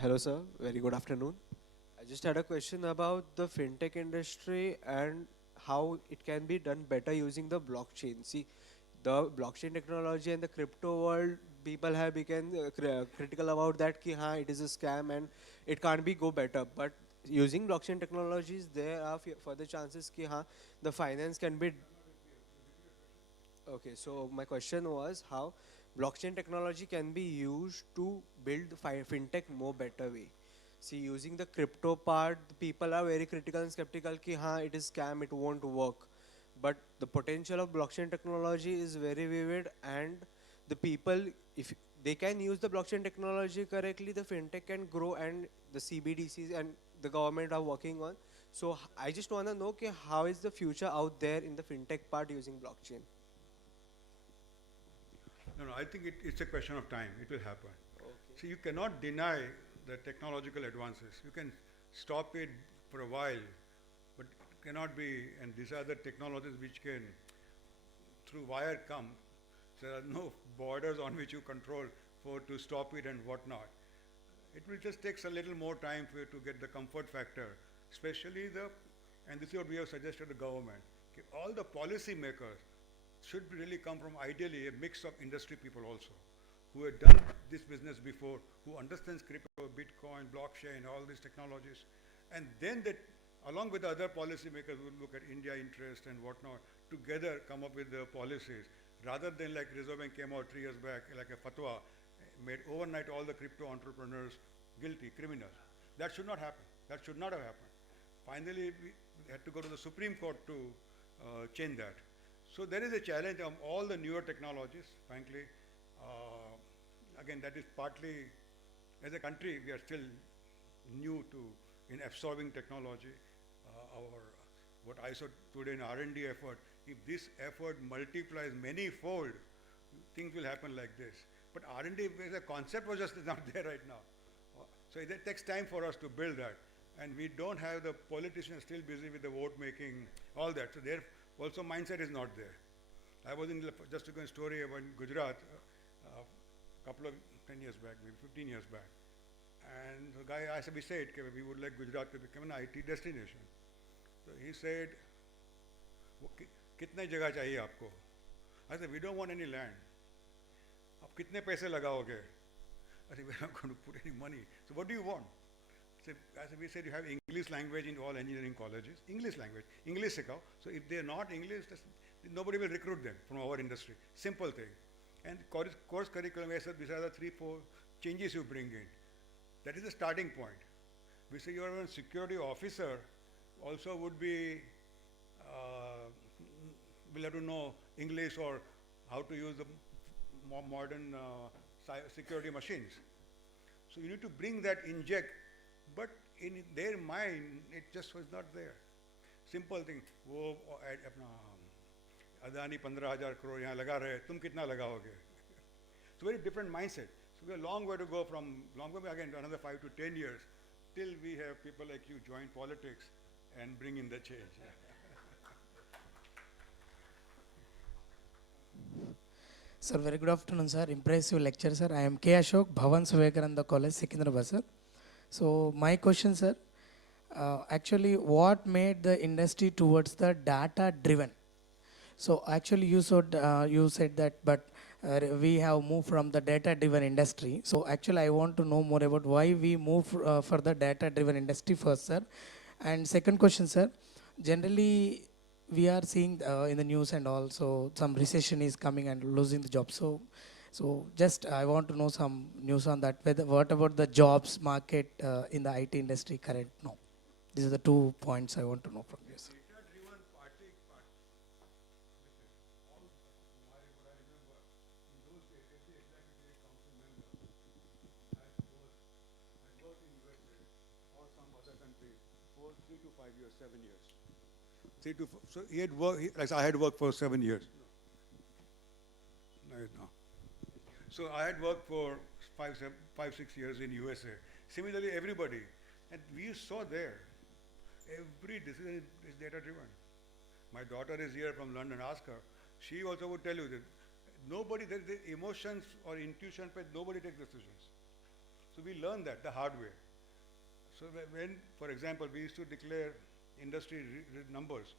Hello, sir. Very good afternoon. I just had a question about the fintech industry and how it can be done better using the blockchain. See, the blockchain technology and the crypto world, people have become critical about that. Ki, haan, it is a scam and it can't be go better. But using blockchain technologies, there are further chances ki, haan, the finance can be. Okay, so my question was how blockchain technology can be used to build fintech more better way. See, using the crypto part, the people are very critical and skeptical ki haan, it is scam, it won't work. But the potential of blockchain technology is very vivid, and the people, if they can use the blockchain technology correctly, the fintech can grow, and the CBDCs and the government are working on. So I just want to know ki how is the future out there in the fintech part using blockchain? No, I think it's a question of time. It will happen. Okay. So you cannot deny the technological advances. You can stop it for a while, but it cannot be, and these are the technologies which can, through wire come. There are no borders on which you control to stop it and whatnot. It will just take a little more time for you to get the comfort factor, especially and this is what we have suggested to the government. Okay, all the policy makers should really come from ideally a mix of industry people also, who have done this business before, who understands crypto, Bitcoin, blockchain, all these technologies, and then that, along with the other policy makers who look at India interest and whatnot, together come up with the policies, rather than like Reserve Bank came out 3 years back, like a fatwa, made overnight all the crypto entrepreneurs guilty, criminal. That should not happen. That should not have happened. Finally, we had to go to the Supreme Court to change that. So there is a challenge of all the newer technologies, frankly. Again, that is partly, as a country, we are still new to in absorbing technology. What I saw today in R&D effort, if this effort multiplies many-fold, things will happen like this. But R&D as a concept was just not there right now. So it takes time for us to build that. And we don't have the politicians still busy with the vote making, all that. So their also mindset is not there. I was in, just to go a story about Gujarat, a couple of 10 years back, maybe 15 years back. And the guy asked, we said, we would like Gujarat to become an IT destination. So he said, कितने जगह चाहिए आपको? I said, we don't want any land. आप कितने पैसे लगाओगे? I said, we're not going to put any money. So what do you want? We said you have English language in all engineering colleges. English language. English सिखाओ. So if they're not English, nobody will recruit them from our industry. Simple thing. And course curriculum, these are the 3-4 changes you bring in. That is the starting point. We say you are a security officer, also would be, will have to know English or how to use the more modern security machines. So you need to bring that inject, but in their mind, it just was not there. Simple thing, वो अपना अदानी 15,000 करोड़ यहाँ लगा रहे, तुम कितना लगाओगे? It's a very different mindset. So we have a long way to go from, again, another 5 to 10 years, till we have people like you join politics and bring in the change. Sir, very good afternoon, sir. Impressive lecture, sir. I am K. Ashok, Bhavan Vivekananda College, Secunderabad, sir. So, my question, sir, actually, what made the industry towards the data-driven? So, actually, you said that, but we have moved from the data-driven industry. So, actually, I want to know more about why we move for the data-driven industry first, sir. And second question, sir, generally, we are seeing in the news and also some recession is coming and losing the jobs. So just I want to know some news on that. What about the jobs market in the IT industry current? No. These are the 2 points I want to know from you, sir. Data-driven party, all what I remember, in those days, every executive council member had worked in USA or some other country for 3 to 5 years, 7 years. So he had worked, like I had worked for 7 years. No. So I had worked for 5-6 years in USA. Similarly, everybody. And we saw there, every decision is data-driven. My daughter is here from London, ask her. She also would tell you that nobody, the emotions or intuition, but nobody takes decisions. So we learned that the hard way. So when, for example, we used to declare industry numbers,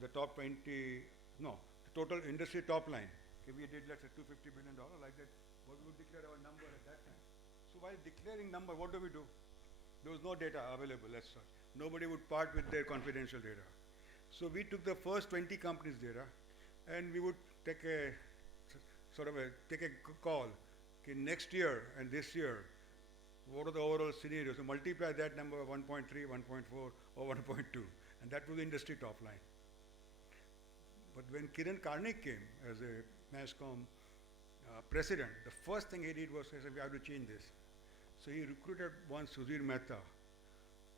the top 20, no, the total industry top line. If we did, let's say, $250 billion like that, what we would declare our number at that time. So while declaring number, what do we do? There was no data available as such. Nobody would part with their confidential data. So we took the first 20 companies' data, and we would take a call. Okay, next year and this year, what are the overall scenarios? So multiply that number by 1.3, 1.4, or 1.2, and that was the industry top line. But when Kiran Karnik came as a NASSCOM president, the first thing he did was say, we have to change this. So he recruited one Sudhir MEHTA,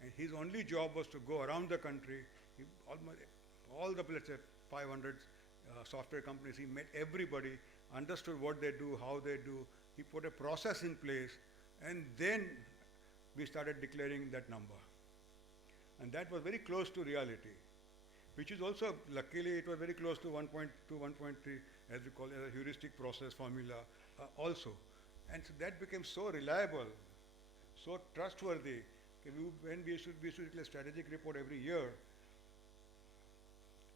and his only job was to go around the country, all the, let's say, 500 software companies, he met everybody, understood what they do, how they do, he put a process in place, and then we started declaring that number. And that was very close to reality, which is also, luckily, it was very close to 1.2, 1.3, as we call it, a heuristic process formula also. And so that became so reliable, so trustworthy. When we should declare a strategic report every year,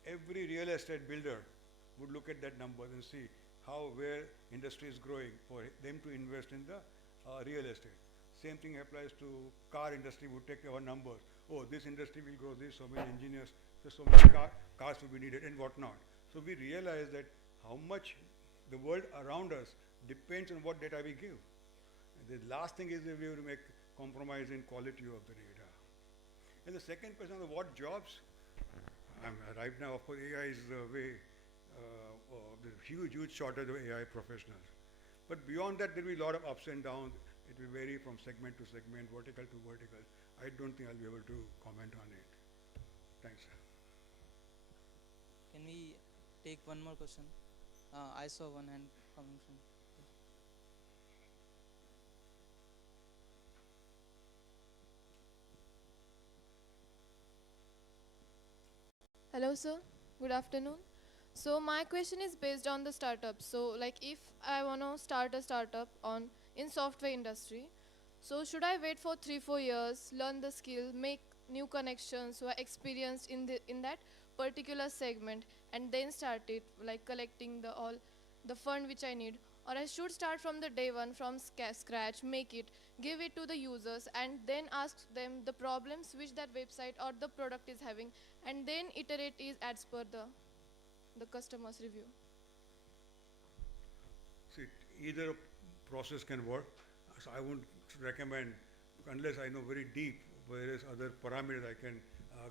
every real estate builder would look at that number and see where industry is growing for them to invest in the real estate. Same thing applies to car industry, would take our numbers. Oh, this industry will grow this, so many engineers, so many cars will be needed and whatnot. So we realize that how much the world around us depends on what data we give. And the last thing is that we have to make compromise in quality of the data. And the second question of what jobs, Right now, of course, AI is the way, the huge shortage of AI professionals. But beyond that, there will be a lot of ups and downs. It will vary from segment to segment, vertical to vertical. I don't think I'll be able to comment on it. Thanks. Can we take one more question? I saw one hand coming from. Hello, sir. Good afternoon. So my question is based on the startup. So like if I want to start a startup on in software industry, so should I wait for 3 4 years, learn the skill, make new connections who are experienced in that particular segment, and then start it like collecting the all the fund which I need, or I should start from the day one from scratch, make it, give it to the users, and then ask them the problems which that website or the product is having, and then iterate is as per the customer's review. See, either process can work. So I won't recommend, unless I know very deep various other parameters I can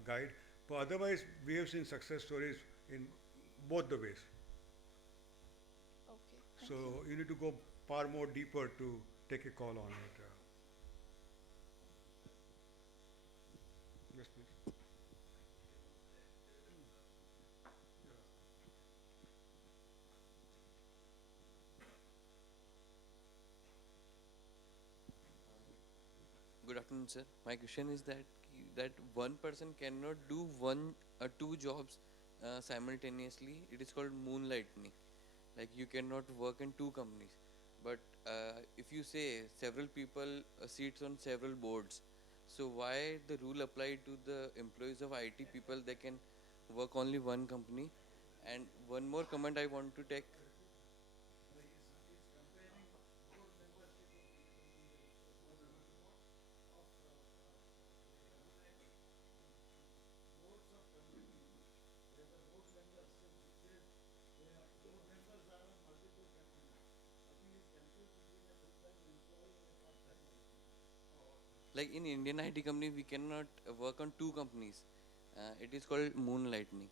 guide. But otherwise, we have seen success stories in both the ways. Okay. So you need to go far more deeper to take a call on it. Yes, please. Good afternoon, sir. My question is that one person cannot do one or two jobs simultaneously. It is called moonlightning. Like you cannot work in two companies. But if you say several people sits on several boards, so why the rule apply to the employees of IT people? They can work only one company. And one more comment I want to take. Like in Indian IT company, we cannot work on two companies. It is called moonlightning.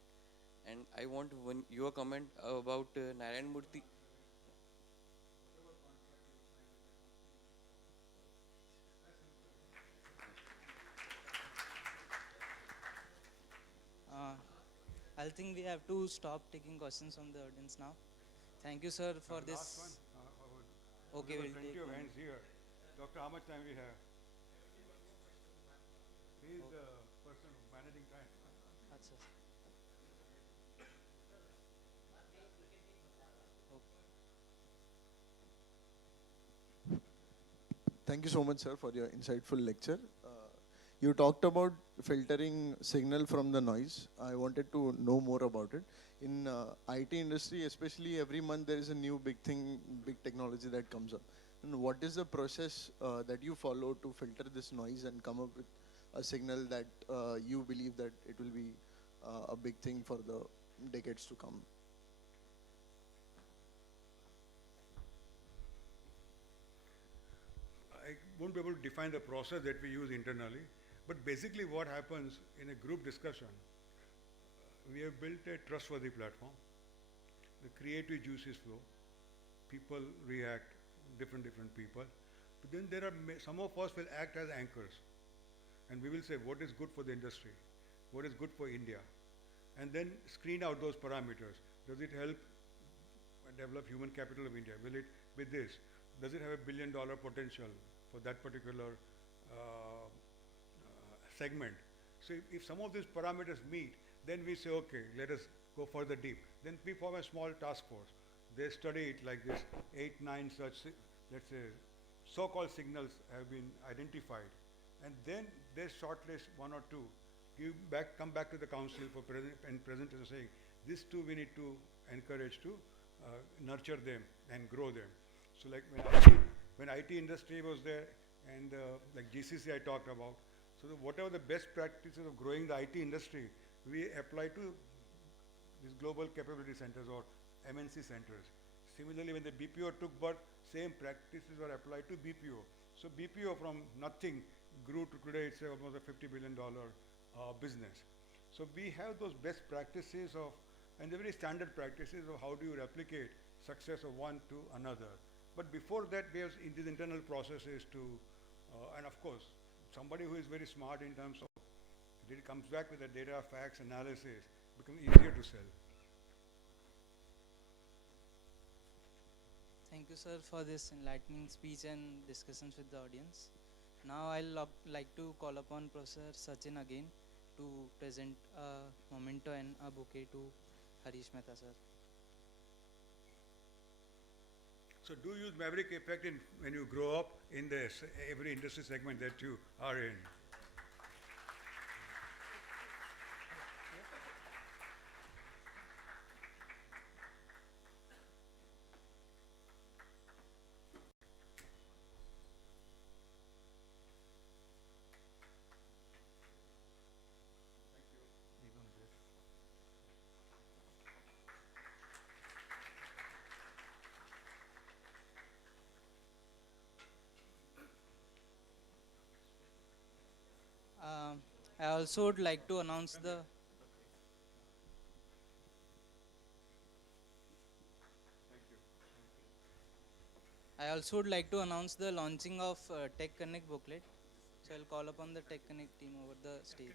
And I want your comment about Narayan Murthy. Uh, I think we have to stop taking questions from the audience now. Thank you, sir, for this. Last one. Okay, There we'll were plenty take of one. hands here. Doctor, how much time we have? He is the person managing time. Acha. Thank you so much, sir, for your insightful lecture. You talked about filtering signal from the noise. I wanted to know more about it. In IT industry, especially every month there is a new big thing, big technology that comes up. And what is the process that you follow to filter this noise and come up with a signal that you believe that it will be a big thing for the decades to come? I won't be able to define the process that we use internally, but basically what happens in a group discussion, we have built a trustworthy platform. The creative juices flow. People react, different people. But then there are some of us will act as anchors, and we will say what is good for the industry, what is good for India, and then screen out those parameters. Does it help develop human capital of India? Will it be this? Does it have $1 billion potential for that particular segment? So if some of these parameters meet, then we say, okay, let us go further deep. Then we form a small task force. They study it like this, 8, 9 such, let's say, so-called signals have been identified. And then they shortlist 1 or 2, come back to the council for presentation saying, these 2 we need to encourage to nurture them and grow them. So like when IT industry was there and like GCC I talked about, so whatever the best practices of growing the IT industry, we apply to these global capability centers or MNC centers. Similarly, when the BPO took birth, same practices were applied to BPO. So BPO from nothing grew to today, it's almost a $50 billion business. So we have those best practices of, and the very standard practices of how do you replicate success of one to another. But before that, we have these internal processes to, and of course, somebody who is very smart in terms of, it comes back with the data, facts, analysis, becomes easier to sell. Thank you, sir, for this enlightening speech and discussions with the audience. Now I'll like to call upon Professor Sachin again to present a memento and a bouquet to Harish Mehta, sir. So do use maverick effect in, when you grow up in this, every industry segment that you are in. I also would like to announce the launching of Tech Connect booklet. So I'll call upon the Tech Connect team over the stage.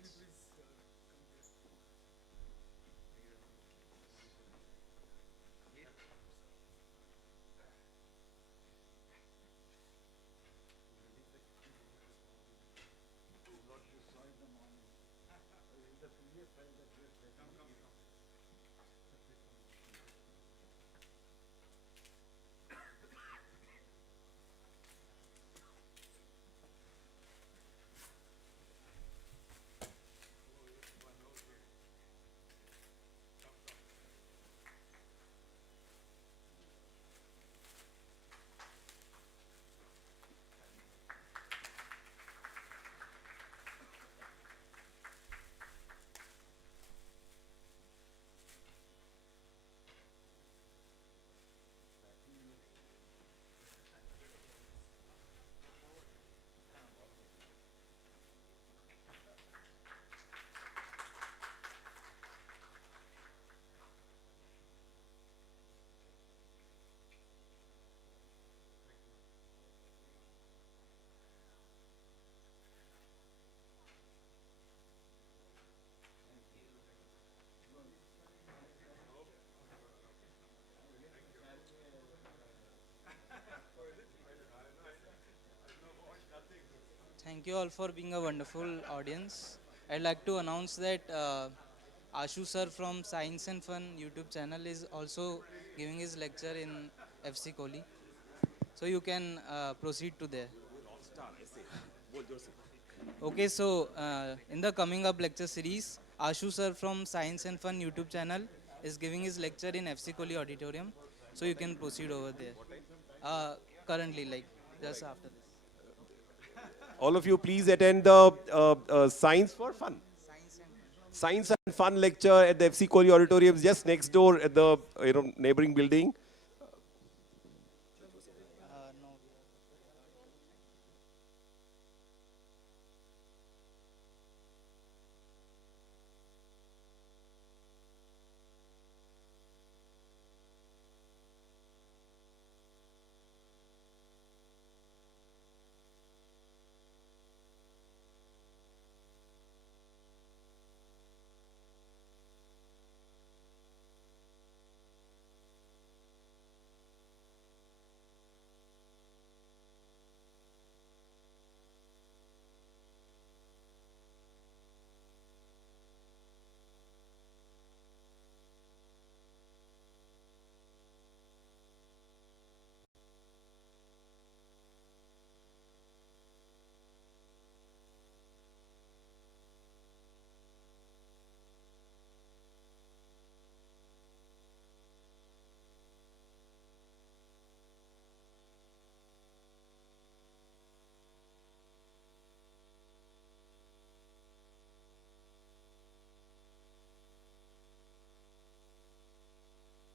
Thank you all for being a wonderful audience. I'd like to announce that Ashu sir from Science and Fun YouTube channel is also giving his lecture in FC Kohli. So you can proceed to there. Okay, so in the coming up lecture series, Ashu sir from Science and Fun YouTube channel is giving his lecture in FC Kohli auditorium. So you can proceed over there. Currently, like just after this. All of you, please attend the Science for Fun. Science and Fun lecture at the FC Kohli Auditorium, just next door at the neighboring building.